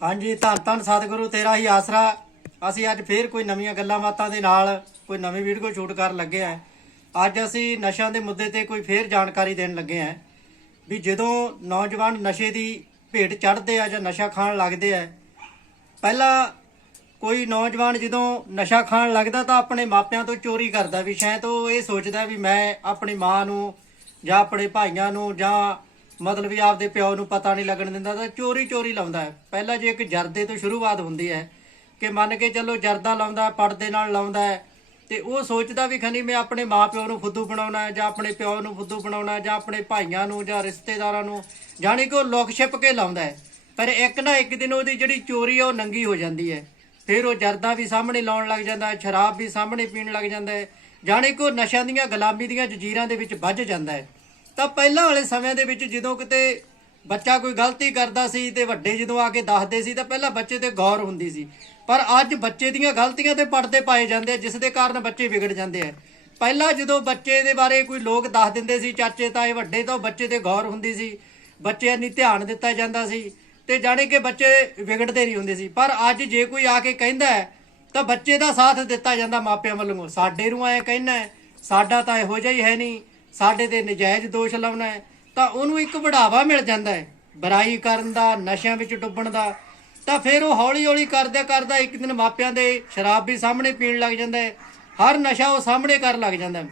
ਹਾਂਜੀ, ਧੰਨ ਧੰਨ ਸਤਿਗੁਰੂ, ਤੇਰਾ ਹੀ ਆਸਰਾ। ਅਸੀਂ ਅੱਜ ਫੇਰ ਕੋਈ ਨਵੀਆਂ ਗੱਲਾਂ ਬਾਤਾਂ ਦੇ ਨਾਲ, ਕੋਈ ਨਵੀਂ ਵੀਡੀਓ ਸ਼ੂਟ ਕਰਨ ਲੱਗੇ ਆ। ਅੱਜ ਅਸੀਂ ਨਸ਼ਿਆਂ ਦੇ ਮੁੱਦੇ ਤੇ ਕੋਈ ਫੇਰ ਜਾਣਕਾਰੀ ਦੇਣ ਲੱਗੇ ਆ ਵੀ ਜਦੋਂ ਨੌਜਵਾਨ ਨਸ਼ੇ ਦੀ ਭੇਟ ਚੜ੍ਹਦੇ ਆ ਜਾਂ ਨਸ਼ਾ ਖਾਣ ਲੱਗਦੇ ਆ, ਪਹਿਲਾਂ ਕੋਈ ਨੌਜਵਾਨ ਜਦੋਂ ਨਸ਼ਾ ਖਾਣ ਲੱਗਦਾ ਤਾਂ ਆਪਣੇ ਮਾਪਿਆਂ ਤੋਂ ਚੋਰੀ ਕਰਦਾ ਵੀ ਸ਼ਾਇਦ ਉਹ ਇਹ ਸੋਚਦਾ ਵੀ ਮੈਂ ਆਪਣੀ ਮਾਂ ਨੂੰ ਜਾਂ ਆਪਣੇ ਭਾਈਆਂ ਨੂੰ ਜਾਂ ਮਤਲਬ ਵੀ ਆਪਦੇ ਪਿਓ ਨੂੰ ਪਤਾ ਨਹੀਂ ਲੱਗਣ ਦਿੰਦਾ ਤਾਂ ਚੋਰੀ ਚੋਰੀ ਲਾਉਂਦਾ ਹੈ। ਪਹਿਲਾਂ ਜੇ ਇੱਕ ਜਰਦੇ ਤੋਂ ਸ਼ੁਰੂਆਤ ਹੁੰਦੀ ਹੈ ਕਿ ਮੰਨ ਕੇ ਚੱਲੋ ਜਰਦਾ ਲਾਉਂਦਾ ਪੜਦੇ ਨਾਲ ਲਾਉਂਦਾ ਹੈ, ਤੇ ਉਹ ਸੋਚਦਾ ਵੀ ਖਨੀ ਮੈਂ ਆਪਣੇ ਮਾਪਿਓ ਨੂੰ ਫੁੱਦੂ ਬਣਾਉਣਾ ਹੈ ਜਾਂ ਆਪਣੇ ਪਿਓ ਨੂੰ ਫੁੱਦੂ ਬਣਾਉਣਾ ਹੈ ਜਾਂ ਆਪਣੇ ਭਾਈਆਂ ਨੂੰ ਜਾਂ ਰਿਸ਼ਤੇਦਾਰਾਂ ਨੂੰ, ਜਾਣੀ ਕਿ ਉਹ ਲੁਕ ਛਿਪ ਕੇ ਲਾਉਂਦਾ ਹੈ। ਪਰ ਇੱਕ ਨਾ ਇੱਕ ਦਿਨ ਉਹਦੀ ਜਿਹੜੀ ਚੋਰੀ ਆ ਉਹ ਨੰਗੀ ਹੋ ਜਾਂਦੀ ਹੈ। ਫਿਰ ਉਹ ਜਰਦਾ ਵੀ ਸਾਹਮਣੇ ਲਾਉਣ ਲੱਗ ਜਾਂਦਾ ਹੈ, ਸ਼ਰਾਬ ਵੀ ਸਾਹਮਣੇ ਪੀਣ ਲੱਗ ਜਾਂਦਾ ਹੈ, ਜਾਣੀ ਕਿ ਉਹ ਨਸ਼ਿਆਂ ਦੀਆਂ ਗੁਲਾਮੀ ਦੀਆਂ ਜਜ਼ੀਰਾਂ ਦੇ ਵਿੱਚ ਵੱਜ ਜਾਂਦਾ ਹੈ। ਤਾਂ ਪਹਿਲਾਂ ਵਾਲੇ ਸਮਿਆਂ ਦੇ ਵਿੱਚ ਜਦੋਂ ਕਿਤੇ ਬੱਚਾ ਕੋਈ ਗਲਤੀ ਕਰਦਾ ਸੀ ਤੇ ਵੱਡੇ ਜਦੋਂ ਆ ਕੇ ਦੱਸਦੇ ਸੀ ਤਾਂ ਪਹਿਲਾਂ ਬੱਚੇ ਤੇ ਗੌਰ ਹੁੰਦੀ ਸੀ। ਪਰ ਅੱਜ ਬੱਚੇ ਦੀਆਂ ਗਲਤੀਆਂ ਤੇ ਪਰਦੇ ਪਾਏ ਜਾਂਦੇ ਜਿਸ ਦੇ ਕਾਰਨ ਬੱਚੇ ਵਿਗੜ ਜਾਂਦੇ ਆ। ਪਹਿਲਾਂ ਜਦੋਂ ਬੱਚੇ ਦੇ ਬਾਰੇ ਕੋਈ ਲੋਕ ਦੱਸ ਦਿੰਦੇ ਸੀ ਚਾਚੇ, ਤਾਏ, ਵੱਡੇ, ਤਾਂ ਬੱਚੇ ਤੇ ਗੌਰ ਹੁੰਦੀ ਸੀ। ਬੱਚਿਆਂ ਨੂੰ ਧਿਆਨ ਦਿੱਤਾ ਜਾਂਦਾ ਸੀ ਤੇ ਜਾਣੇ ਕਿ ਬੱਚੇ ਵਿਗੜਦੇ ਨਹੀਂ ਹੁੰਦੇ ਸੀ। ਪਰ ਅੱਜ ਜੇ ਕੋਈ ਆ ਕੇ ਕਹਿੰਦਾ ਹੈ, ਤਾਂ ਬੱਚੇ ਦਾ ਸਾਥ ਦਿੱਤਾ ਜਾਂਦਾ ਮਾਪਿਆਂ ਵੱਲੋਂ। ਸਾਡੇ ਨੂੰ ਐ ਕਹਿਣਾ ਸਾਡਾ ਤਾਂ ਇਹੋ ਜਿਹਾ ਹੀ ਹੈ ਨਹੀਂ। ਸਾਡੇ ਤੇ ਨਜਾਇਜ਼ ਦੋਸ਼ ਲਾਉਣਾ ਹੈ, ਤਾਂ ਉਹਨੂੰ ਇੱਕ ਵਡਾਵਾ ਮਿਲ ਜਾਂਦਾ ਹੈ, ਬੁਰਾਈ ਕਰਨ ਦਾ, ਨਸ਼ਿਆਂ ਵਿੱਚ ਡੁੱਬਣ ਦਾ। ਤਾਂ ਫਿਰ ਉਹ ਹੌਲੀ ਹੌਲੀ ਕਰਦਾ ਕਰਦਾ ਇੱਕ ਦਿਨ ਮਾਪਿਆਂ ਦੇ ਸ਼ਰਾਬ ਵੀ ਸਾਹਮਣੇ ਪੀਣ ਲੱਗ ਜਾਂਦਾ ਹੈ, ਹਰ ਨਸ਼ਾ ਉਹ ਸਾਹਮਣੇ ਕਰਨ ਲੱਗ ਜਾਂਦਾ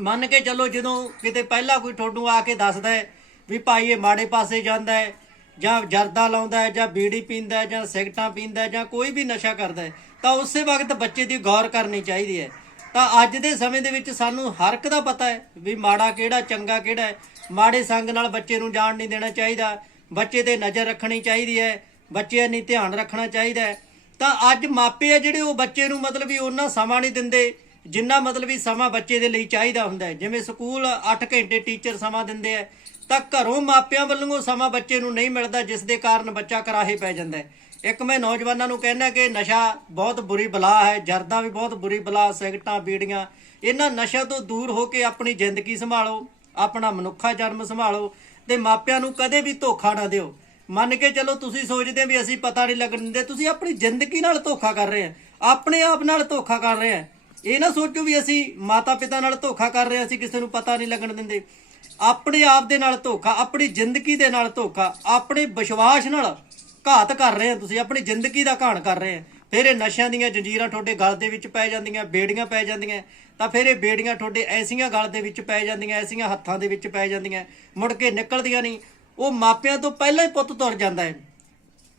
ਮੰਨ ਕੇ ਚੱਲੋ ਜਦੋਂ ਕਿਤੇ ਪਹਿਲਾਂ ਕੋਈ ਤੁਹਾਨੂੰ ਆ ਕੇ ਦੱਸਦਾ ਹੈ ਵੀ ਭਾਈ ਇਹ ਮਾੜੇ ਪਾਸੇ ਜਾਂਦਾ ਹੈ, ਜਾਂ ਜਰਦਾ ਲਾਉਂਦਾ ਹੈ, ਜਾਂ ਬੀੜੀ ਪੀਂਦਾ ਹੈ, ਜਾਂ ਸਿਗਰਟਾਂ ਪੀਂਦਾ ਹੈ, ਜਾਂ ਕੋਈ ਵੀ ਨਸ਼ਾ ਕਰਦਾ ਹੈ, ਤਾਂ ਉਸੇ ਵਕਤ ਬੱਚੇ ਦੀ ਗੌਰ ਕਰਨੀ ਚਾਹੀਦੀ ਹੈ। ਤਾਂ ਅੱਜ ਦੇ ਸਮੇਂ ਦੇ ਵਿੱਚ ਸਾਨੂੰ ਹਰ ਇੱਕ ਦਾ ਪਤਾ ਹੈ ਵੀ ਮਾੜਾ ਕਿਹੜਾ, ਚੰਗਾ ਕਿਹੜਾ ਹੈ। ਮਾੜੇ ਸੰਗ ਨਾਲ ਬੱਚੇ ਨੂੰ ਜਾਣ ਨਹੀਂ ਦੇਣਾ ਚਾਹੀਦਾ। ਬੱਚੇ ਤੇ ਨਜ਼ਰ ਰੱਖਣੀ ਚਾਹੀਦੀ ਹੈ। ਬੱਚਿਆਂ ਨੂੰ ਧਿਆਨ ਰੱਖਣਾ ਚਾਹੀਦਾ ਹੈ। ਤਾਂ ਅੱਜ ਮਾਪੇ ਆ ਜਿਹੜੇ, ਉਹ ਬੱਚੇ ਨੂੰ ਮਤਲਬ ਵੀ ਉਹਨਾਂ ਸਮਾਂ ਨਹੀਂ ਦਿੰਦੇ। ਜਿੰਨਾ ਮਤਲਬ ਵੀ ਸਮਾਂ ਬੱਚੇ ਦੇ ਲਈ ਚਾਹੀਦਾ ਹੁੰਦਾ ਹੈ। ਜਿਵੇਂ ਸਕੂਲ 8 ਘੰਟੇ ਟੀਚਰ ਸਮਾਂ ਦਿੰਦੇ ਆ, ਤਾਂ ਘਰੋਂ ਮਾਪਿਆਂ ਵੱਲੋਂ ਸਮਾਂ ਬੱਚੇ ਨੂੰ ਨਹੀਂ ਮਿਲਦਾ, ਜਿਸ ਦੇ ਕਾਰਨ ਬੱਚਾ ਕਰਾਹੇ ਪੈ ਜਾਂਦਾ ਹੈ। ਇੱਕ ਮੈਂ ਨੌਜਵਾਨਾਂ ਨੂੰ ਕਹਿਣਾ ਕਿ ਨਸ਼ਾ ਬਹੁਤ ਬੁਰੀ ਬਲਾ ਹੈ, ਜਰਦਾ ਵੀ ਬਹੁਤ ਬੁਰੀ ਬਲਾ ਸਿਗਟਾਂ ਬੀੜੀਆਂ, ਇਹਨਾਂ ਨਸ਼ਿਆਂ ਤੋਂ ਦੂਰ ਹੋ ਕੇ ਆਪਣੀ ਜ਼ਿੰਦਗੀ ਸੰਭਾਲੋ, ਆਪਣਾ ਮਨੁੱਖਾ ਜਨਮ ਸੰਭਾਲੋ ਤੇ ਮਾਪਿਆਂ ਨੂੰ ਕਦੇ ਵੀ ਧੋਖਾ ਨਾ ਦਿਓ। ਮੰਨ ਕੇ ਚਲੋ ਤੁਸੀਂ ਸੋਚਦੇ ਵੀ ਅਸੀਂ ਪਤਾ ਨਹੀਂ ਲੱਗਣ ਦਿੰਦੇ, ਤੁਸੀਂ ਆਪਣੀ ਜ਼ਿੰਦਗੀ ਨਾਲ ਧੋਖਾ ਕਰ ਰਹੇ ਆ, ਆਪਣੇ ਆਪ ਨਾਲ ਧੋਖਾ ਕਰ ਰਹੇ ਆ। ਇਹ ਨਾ ਸੋਚੋ ਵੀ ਅਸੀਂ ਮਾਤਾ ਪਿਤਾ ਨਾਲ ਧੋਖਾ ਕਰ ਰਹੇ ਹਾਂ, ਅਸੀਂ ਕਿਸੇ ਨੂੰ ਪਤਾ ਨਹੀਂ ਲੱਗਣ ਦਿੰਦੇ। ਆਪਣੇ ਆਪ ਦੇ ਨਾਲ ਧੋਖਾ, ਆਪਣੀ ਜ਼ਿੰਦਗੀ ਦੇ ਨਾਲ ਧੋਖਾ, ਆਪਣੇ ਵਿਸ਼ਵਾਸ ਨਾਲ ਘਾਤ ਕਰ ਰਹੇ ਆ ਤੁਸੀਂ, ਆਪਣੀ ਜ਼ਿੰਦਗੀ ਦਾ ਘਾਣ ਕਰ ਰਹੇ ਆ ਫਿਰ ਇਹ ਨਸ਼ਿਆਂ ਦੀਆਂ ਜੰਜੀਰਾਂ ਤੁਹਾਡੇ ਗਲ ਦੇ ਵਿੱਚ ਪੈ ਜਾਂਦੀਆਂ, ਬੇੜੀਆਂ ਪੈ ਜਾਂਦੀਆਂ, ਤਾਂ ਫਿਰ ਇਹ ਬੇੜੀਆਂ ਤੁਹਾਡੇ ਐਸੀਆਂ ਗਲ ਦੇ ਵਿੱਚ ਪੈ ਜਾਂਦੀਆਂ, ਐਸੀਆਂ ਹੱਥਾਂ ਦੇ ਵਿੱਚ ਪੈ ਜਾਂਦੀਆਂ, ਮੁੜ ਕੇ ਨਿਕਲਦੀਆਂ ਨਹੀਂ। ਉਹ ਮਾਪਿਆਂ ਤੋਂ ਪਹਿਲਾਂ ਹੀ ਪੁੱਤ ਤੁਰ ਜਾਂਦਾ ਹੈ।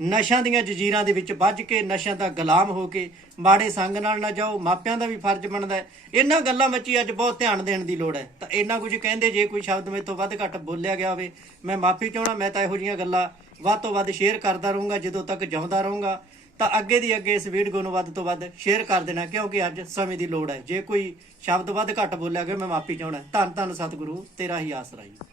ਨਸ਼ਿਆਂ ਦੀਆਂ ਜਜ਼ੀਰਾਂ ਦੇ ਵਿੱਚ ਵੱਜ ਕੇ ਨਸ਼ਿਆਂ ਦਾ ਗੁਲਾਮ ਹੋ ਕੇ ਮਾੜੇ ਸੰਗ ਨਾਲ ਨਾ ਜਾਓ, ਮਾਪਿਆਂ ਦਾ ਵੀ ਫਰਜ਼ ਬਣਦਾ ਹੈ। ਇਹਨਾਂ ਗੱਲਾਂ ਵਿੱਚ ਹੀ ਅੱਜ ਬਹੁਤ ਧਿਆਨ ਦੇਣ ਦੀ ਲੋੜ ਹੈ। ਤਾਂ ਇਹਨਾਂ ਕੁਝ ਕਹਿੰਦੇ ਜੇ ਕੋਈ ਸ਼ਬਦ ਮੇਰੇ ਤੋਂ ਵੱਧ ਘੱਟ ਬੋਲਿਆ ਗਿਆ ਹੋਵੇ, ਮੈਂ ਮਾਫੀ ਚਾਹਣਾ ਮੈਂ ਤਾਂ ਇਹੋ ਜਿਹੀਆਂ ਗੱਲਾਂ ਵੱਧ ਤੋਂ ਵੱਧ ਸ਼ੇਅਰ ਕਰਦਾ ਰਹੂੰਗਾ, ਜਦੋਂ ਤੱਕ ਜਿਉਂਦਾ ਰਹੂੰਗਾ। ਤਾਂ ਅੱਗੇ ਦੀ ਅੱਗੇ ਇਸ ਵੀਡੀਓ ਨੂੰ ਵੱਧ ਤੋਂ ਵੱਧ ਸ਼ੇਅਰ ਕਰ ਦੇਣਾ, ਕਿਉਂਕਿ ਅੱਜ ਸਮੇਂ ਦੀ ਲੋੜ ਹੈ। ਜੇ ਕੋਈ ਸ਼ਬਦ ਵੱਧ ਘੱਟ ਬੋਲਿਆ ਗਿਆ ਮੈਂ ਮਾਫੀ ਚਾਹਣਾ ਧੰਨ ਧੰਨ ਸਤਿਗੁਰੂ, ਤੇਰਾ ਹੀ ਆਸਰਾ ਜੀ।